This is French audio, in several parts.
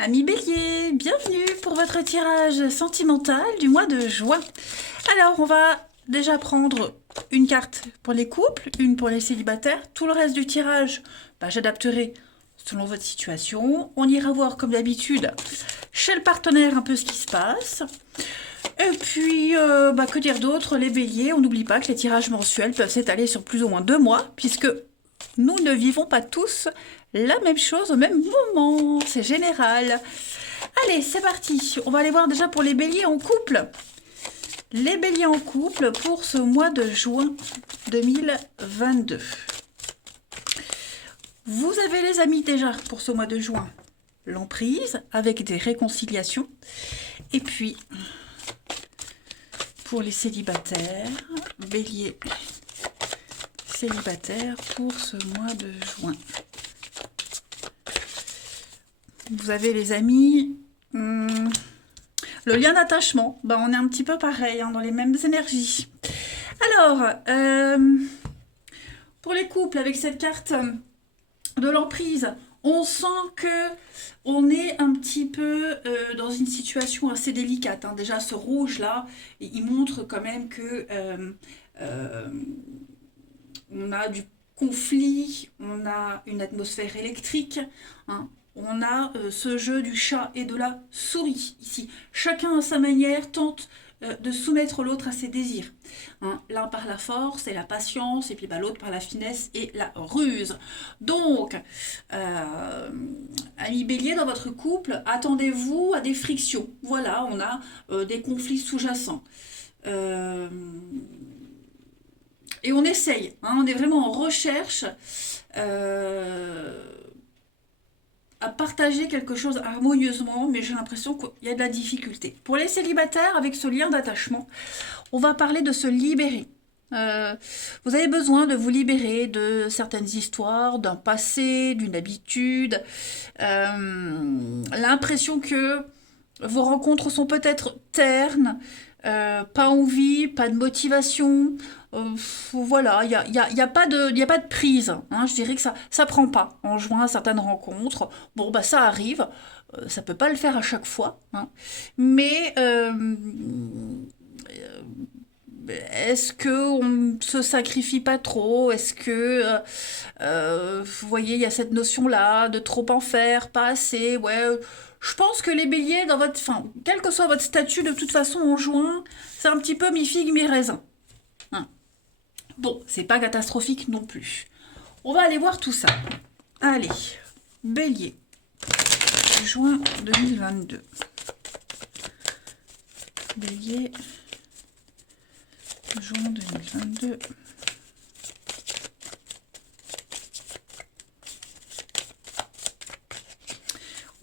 Amis Bélier, bienvenue pour votre tirage sentimental du mois de juin. Alors, on va déjà prendre une carte pour les couples, une pour les célibataires. Tout le reste du tirage, j'adapterai selon votre situation. On ira voir comme d'habitude chez le partenaire un peu ce qui se passe. Et puis, que dire d'autre, les béliers, on n'oublie pas que les tirages mensuels peuvent s'étaler sur plus ou moins 2 mois, puisque nous ne vivons pas tous la même chose au même moment, c'est général. Allez, c'est parti, on va aller voir déjà pour les béliers en couple. Les béliers en couple pour ce mois de juin 2022. Vous avez les amis déjà pour ce mois de juin. L'emprise avec des réconciliations. Et puis, pour les célibataires, bélier célibataire pour ce mois de juin. Vous avez les amis, le lien d'attachement, on est un petit peu pareil, dans les mêmes énergies. Alors, pour les couples, avec cette carte de l'emprise, on sent que on est un petit peu dans une situation assez délicate. Déjà, ce rouge-là, il montre quand même que on a du conflit, on a une atmosphère électrique, on a ce jeu du chat et de la souris ici. Chacun à sa manière tente de soumettre l'autre à ses désirs. L'un par la force et la patience, et puis l'autre par la finesse et la ruse. Donc, amis bélier, dans votre couple, attendez-vous à des frictions. Voilà, on a des conflits sous-jacents. Et on essaye, on est vraiment en recherche à partager quelque chose harmonieusement, mais j'ai l'impression qu'il y a de la difficulté. Pour les célibataires, avec ce lien d'attachement, on va parler de se libérer. Vous avez besoin de vous libérer de certaines histoires, d'un passé, d'une habitude. L'impression que vos rencontres sont peut-être ternes, pas envie, pas de motivation. Voilà, il y a pas de prise. Je dirais que ça prend pas en juin à certaines rencontres. Bon, ça arrive. Ça peut pas le faire à chaque fois. Mais est-ce que on se sacrifie pas trop? Est-ce que vous voyez, il y a cette notion-là de trop en faire, pas assez. Ouais, je pense que les béliers, quel que soit votre statut, de toute façon, en juin, c'est un petit peu mi-figue, mi-raisin. Bon, c'est pas catastrophique non plus. On va aller voir tout ça. Allez, bélier, juin 2022. Bélier, juin 2022.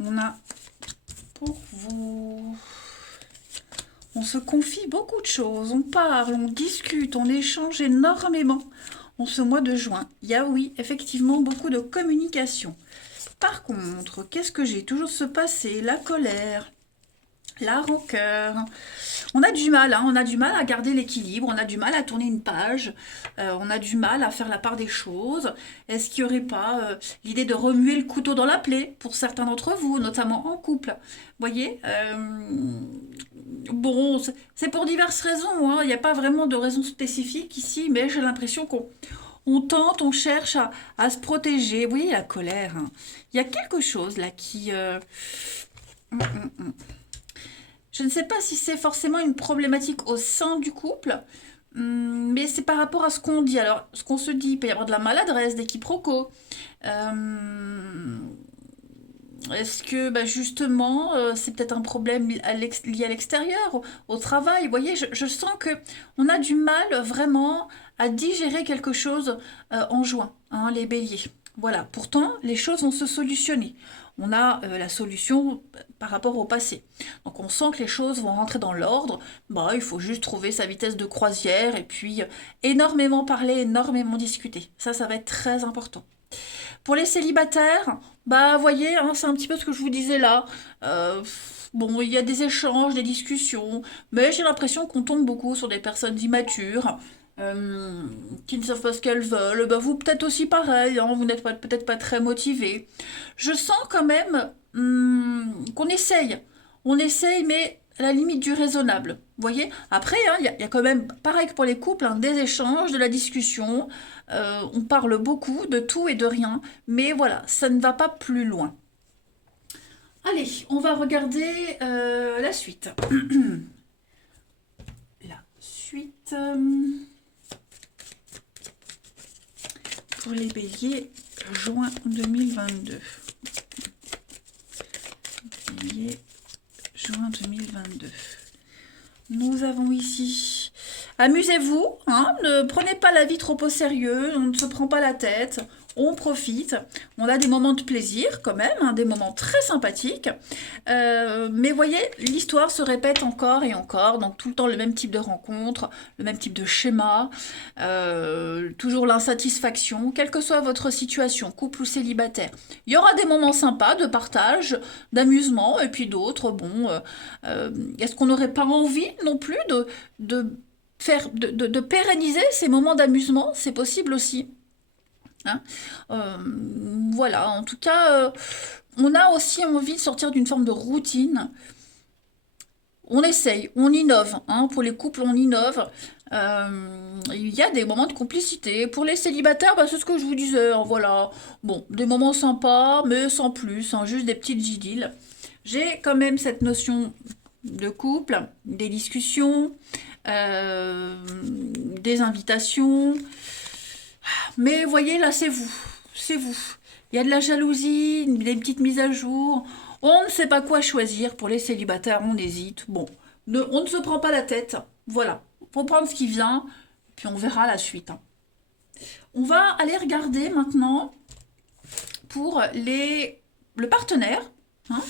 On a pour vous... On se confie beaucoup de choses, on parle, on discute, on échange énormément en ce mois de juin. Il y a, oui, effectivement, beaucoup de communication. Par contre, qu'est-ce que j'ai? Toujours ce passé, la colère, la rancœur. On a du mal, on a du mal à garder l'équilibre, on a du mal à tourner une page, on a du mal à faire la part des choses. Est-ce qu'il n'y aurait pas l'idée de remuer le couteau dans la plaie pour certains d'entre vous, notamment en couple? Voyez, bon, c'est pour diverses raisons, il n'y a pas vraiment de raison spécifique ici, mais j'ai l'impression qu'on tente, on cherche à se protéger. Vous voyez la colère, il y a quelque chose là qui... Je ne sais pas si c'est forcément une problématique au sein du couple, mais c'est par rapport à ce qu'on dit. Alors, ce qu'on se dit, il peut y avoir de la maladresse, des quiproquos. Est-ce que justement, c'est peut-être un problème lié à l'extérieur, au travail? Vous voyez, je sens que on a du mal vraiment à digérer quelque chose en juin, les béliers. Voilà, pourtant, les choses vont se solutionner. On a la solution par rapport au passé. Donc on sent que les choses vont rentrer dans l'ordre. Il faut juste trouver sa vitesse de croisière et puis énormément parler, énormément discuter. Ça va être très important. Pour les célibataires, voyez, c'est un petit peu ce que je vous disais là. Bon, il y a des échanges, des discussions, mais j'ai l'impression qu'on tombe beaucoup sur des personnes immatures, qui ne savent pas ce qu'elles veulent. Vous peut-être aussi pareil, vous n'êtes peut-être pas très motivé. Je sens quand même qu'on essaye. On essaye, mais à la limite du raisonnable. Vous voyez? Après, hein, il y a quand même, pareil que pour les couples, hein, des échanges, de la discussion. On parle beaucoup de tout et de rien. Mais voilà, ça ne va pas plus loin. Allez, on va regarder la suite. La suite. Pour les béliers, juin 2022. Bélier, juin 2022. Nous avons ici... Amusez-vous, hein, ne prenez pas la vie trop au sérieux, on ne se prend pas la tête, on profite, on a des moments de plaisir quand même, hein, des moments très sympathiques, mais voyez, l'histoire se répète encore et encore, donc tout le temps le même type de rencontre, le même type de schéma, toujours l'insatisfaction, quelle que soit votre situation, couple ou célibataire. Il y aura des moments sympas de partage, d'amusement, et puis d'autres, bon, est-ce qu'on n'aurait pas envie non plus de pérenniser ces moments d'amusement? C'est possible aussi. Hein. Euh, voilà, en tout cas, on a aussi envie de sortir d'une forme de routine. On essaye, on innove. Hein. Pour les couples, on innove. Il y a des moments de complicité. Pour les célibataires, bah, c'est ce que je vous disais. Hein, voilà. Bon, des moments sympas, mais sans plus. Hein, juste des petites idylles. J'ai quand même cette notion de couple, des discussions, des invitations. Mais voyez, là, c'est vous. C'est vous. Il y a de la jalousie, des petites mises à jour. On ne sait pas quoi choisir. Pour les célibataires, on hésite. Bon, on ne se prend pas la tête. Voilà. Faut prendre ce qui vient, puis on verra la suite. Hein. On va aller regarder maintenant pour le partenaire. Hein,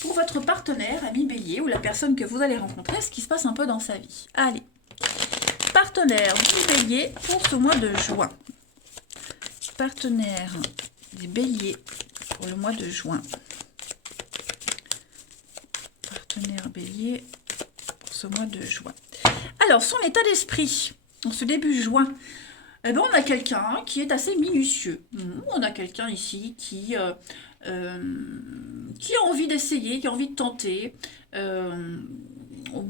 pour votre partenaire, ami bélier, ou la personne que vous allez rencontrer, ce qui se passe un peu dans sa vie. Allez. Partenaire du bélier pour ce mois de juin. Partenaire des béliers pour le mois de juin. Partenaire bélier pour ce mois de juin. Alors, son état d'esprit en ce début juin. Eh ben, on a quelqu'un qui est assez minutieux. On a quelqu'un ici qui a envie d'essayer, qui a envie de tenter.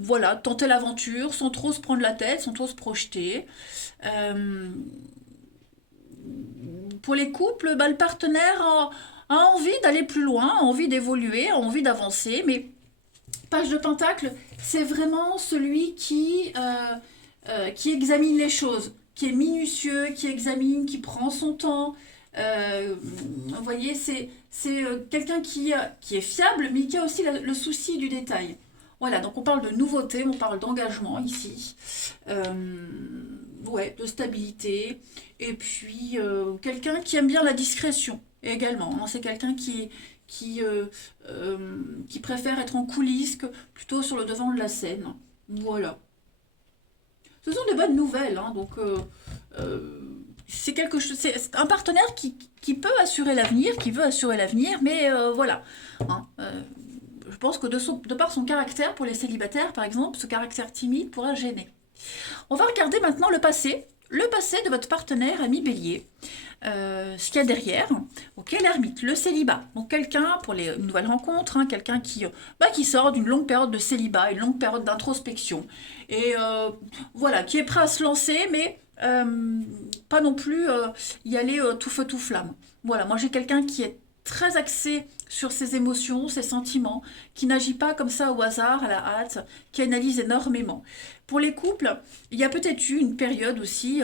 Voilà, tenter l'aventure sans trop se prendre la tête, sans trop se projeter. Pour les couples, bah, le partenaire a envie d'aller plus loin, a envie d'évoluer, a envie d'avancer, mais page de pentacle, c'est vraiment celui qui examine les choses, qui est minutieux, qui examine, qui prend son temps. Vous voyez, c'est quelqu'un qui est fiable, mais qui a aussi le souci du détail. Voilà, donc on parle de nouveauté, on parle d'engagement ici, ouais, de stabilité, et puis quelqu'un qui aime bien la discrétion également. Hein. C'est quelqu'un qui préfère être en coulisses que plutôt sur le devant de la scène. Voilà. Ce sont des bonnes nouvelles, hein, donc c'est quelque chose, c'est un partenaire qui peut assurer l'avenir, qui veut assurer l'avenir, mais voilà. Hein, je pense que de par son caractère, pour les célibataires par exemple, ce caractère timide pourra gêner. On va regarder maintenant le passé de votre partenaire ami bélier. Ce qu'il y a derrière. Ok, l'ermite, le célibat. Donc quelqu'un, pour les nouvelles rencontres, hein, quelqu'un qui sort d'une longue période de célibat, une longue période d'introspection. Et voilà, qui est prêt à se lancer, mais pas non plus y aller tout feu tout flamme. Voilà, moi j'ai quelqu'un qui est très axé sur ses émotions, ses sentiments, qui n'agit pas comme ça au hasard, à la hâte, qui analyse énormément. Pour les couples, il y a peut-être eu une période aussi,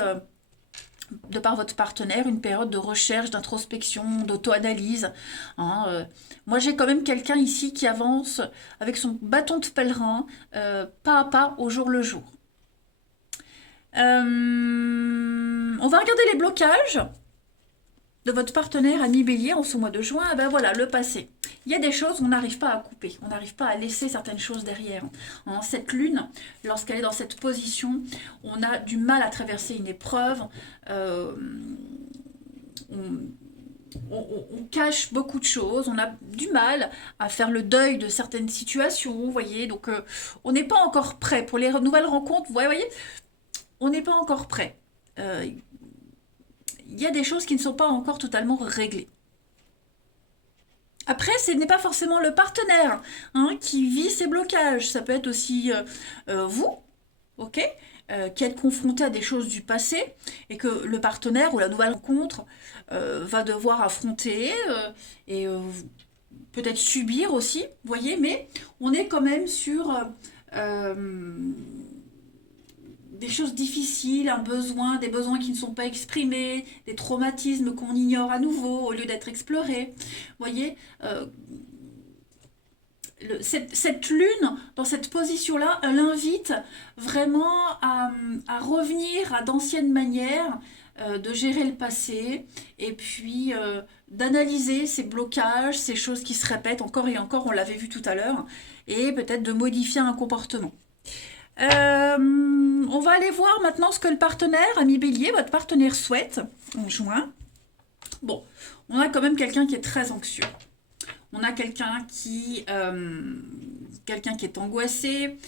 de par votre partenaire, une période de recherche, d'introspection, d'auto-analyse. Hein, moi, j'ai quand même quelqu'un ici qui avance avec son bâton de pèlerin, pas à pas, au jour le jour. On va regarder les blocages de votre partenaire ami bélier en ce mois de juin. Ben voilà, le passé. Il y a des choses où on n'arrive pas à couper, on n'arrive pas à laisser certaines choses derrière. Hein, cette lune, lorsqu'elle est dans cette position, on a du mal à traverser une épreuve, on cache beaucoup de choses, on a du mal à faire le deuil de certaines situations, vous voyez, donc on n'est pas encore prêt. Pour les nouvelles rencontres, vous voyez, on n'est pas encore prêt. Il y a des choses qui ne sont pas encore totalement réglées. Après, ce n'est pas forcément le partenaire hein, qui vit ces blocages. Ça peut être aussi vous, ok, qui êtes confronté à des choses du passé et que le partenaire ou la nouvelle rencontre va devoir affronter et peut-être subir aussi, vous voyez, mais on est quand même sur des choses difficiles, un besoin, des besoins qui ne sont pas exprimés, des traumatismes qu'on ignore à nouveau au lieu d'être explorés. Vous voyez, cette lune, dans cette position-là, elle invite vraiment à revenir à d'anciennes manières de gérer le passé et puis d'analyser ces blocages, ces choses qui se répètent encore et encore, on l'avait vu tout à l'heure, et peut-être de modifier un comportement. On va aller voir maintenant ce que le partenaire, ami Bélier, votre partenaire souhaite en juin. Bon, on a quand même quelqu'un qui est très anxieux. On a quelqu'un qui est angoissé,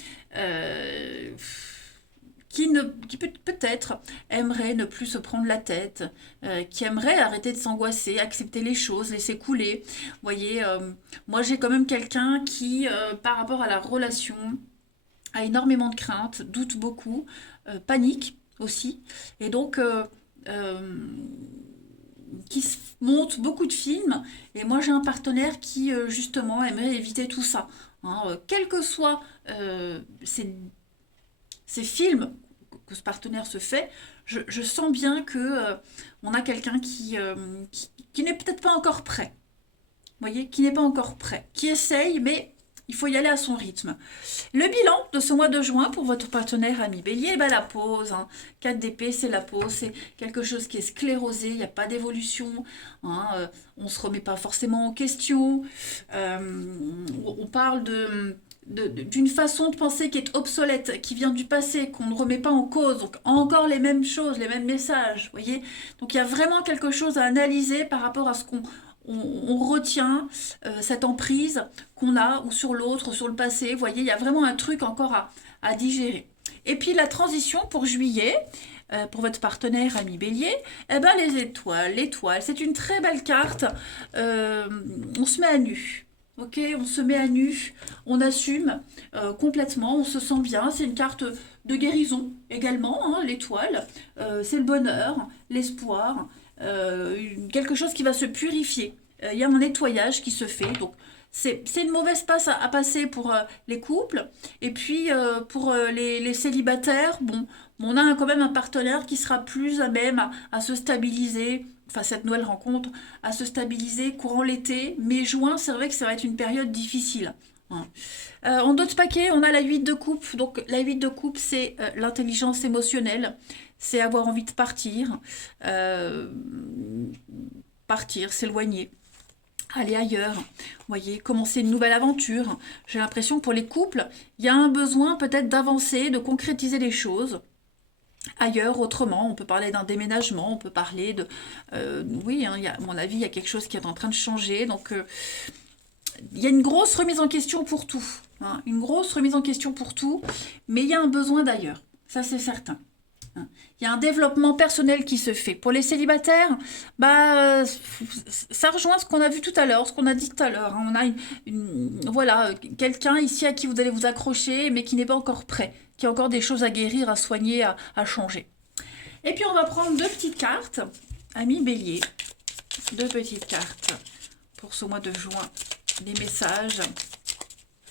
qui peut-être aimerait ne plus se prendre la tête, qui aimerait arrêter de s'angoisser, accepter les choses, laisser couler. Vous voyez, moi j'ai quand même quelqu'un qui, par rapport à la relation, a énormément de craintes, doute beaucoup, panique aussi, et donc qui se monte beaucoup de films. Et moi, j'ai un partenaire qui, justement, aimerait éviter tout ça. Hein, quels que soient ces films que ce partenaire se fait, je sens bien que on a quelqu'un qui n'est peut-être pas encore prêt. Vous voyez, qui n'est pas encore prêt, qui essaye, mais il faut y aller à son rythme. Le bilan de ce mois de juin pour votre partenaire ami Bélier, ben la pause. Hein. 4 d'épée, c'est la pause, c'est quelque chose qui est sclérosé, il n'y a pas d'évolution, hein, on ne se remet pas forcément en question. On parle d'une façon de penser qui est obsolète, qui vient du passé, qu'on ne remet pas en cause. Donc encore les mêmes choses, les mêmes messages, vous voyez. Donc il y a vraiment quelque chose à analyser par rapport à ce qu'on retient cette emprise qu'on a ou sur l'autre, sur le passé. Vous voyez, il y a vraiment un truc encore à digérer. Et puis la transition pour juillet, pour votre partenaire ami Bélier, eh ben les étoiles, l'étoile, c'est une très belle carte. On se met à nu. Ok, on se met à nu, on assume complètement, on se sent bien. C'est une carte de guérison également, hein, l'étoile. C'est le bonheur, l'espoir, quelque chose qui va se purifier. Il y a un nettoyage qui se fait. Donc, c'est une mauvaise passe à passer pour les couples. Et puis, pour les célibataires, bon, on a quand même un partenaire qui sera plus à même à se stabiliser. Enfin, cette nouvelle rencontre, à se stabiliser courant l'été. Mais juin, c'est vrai que ça va être une période difficile. Hein. En d'autres paquets, on a la 8 de coupe. Donc, la 8 de coupe, c'est l'intelligence émotionnelle. C'est avoir envie de partir. Partir, s'éloigner, aller ailleurs, vous voyez, commencer une nouvelle aventure. J'ai l'impression que pour les couples, il y a un besoin peut-être d'avancer, de concrétiser les choses ailleurs, autrement. On peut parler d'un déménagement, on peut parler de... oui, hein, à mon avis, il y a quelque chose qui est en train de changer. Donc, il y a une grosse remise en question pour tout. Hein, une grosse remise en question pour tout, mais il y a un besoin d'ailleurs. Ça, c'est certain. Il y a un développement personnel qui se fait. Pour les célibataires, bah, ça rejoint ce qu'on a vu tout à l'heure, ce qu'on a dit tout à l'heure. Hein. On a voilà, quelqu'un ici à qui vous allez vous accrocher, mais qui n'est pas encore prêt, qui a encore des choses à guérir, à soigner, à changer. Et puis on va prendre 2 petites cartes, ami Bélier, 2 petites cartes pour ce mois de juin, des messages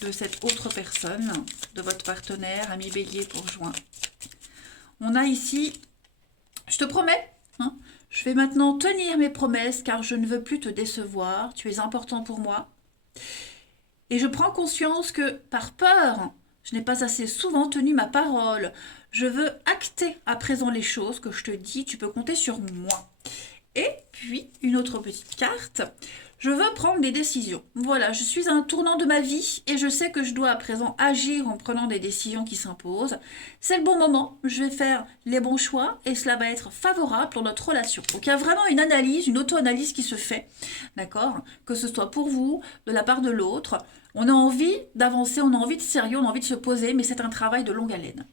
de cette autre personne, de votre partenaire, ami Bélier pour juin. On a ici, je te promets, hein, je vais maintenant tenir mes promesses car je ne veux plus te décevoir, tu es important pour moi. Et je prends conscience que par peur, je n'ai pas assez souvent tenu ma parole. Je veux acter à présent les choses que je te dis, tu peux compter sur moi. Et puis, une autre petite carte. Je veux prendre des décisions. Voilà, je suis à un tournant de ma vie et je sais que je dois à présent agir en prenant des décisions qui s'imposent. C'est le bon moment, je vais faire les bons choix et cela va être favorable pour notre relation. Donc il y a vraiment une analyse, une auto-analyse qui se fait, d'accord? Que ce soit pour vous, de la part de l'autre. On a envie d'avancer, on a envie de sérieux, on a envie de se poser, mais c'est un travail de longue haleine.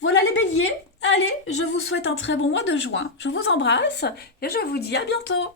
Voilà les béliers, allez, je vous souhaite un très bon mois de juin. Je vous embrasse et je vous dis à bientôt.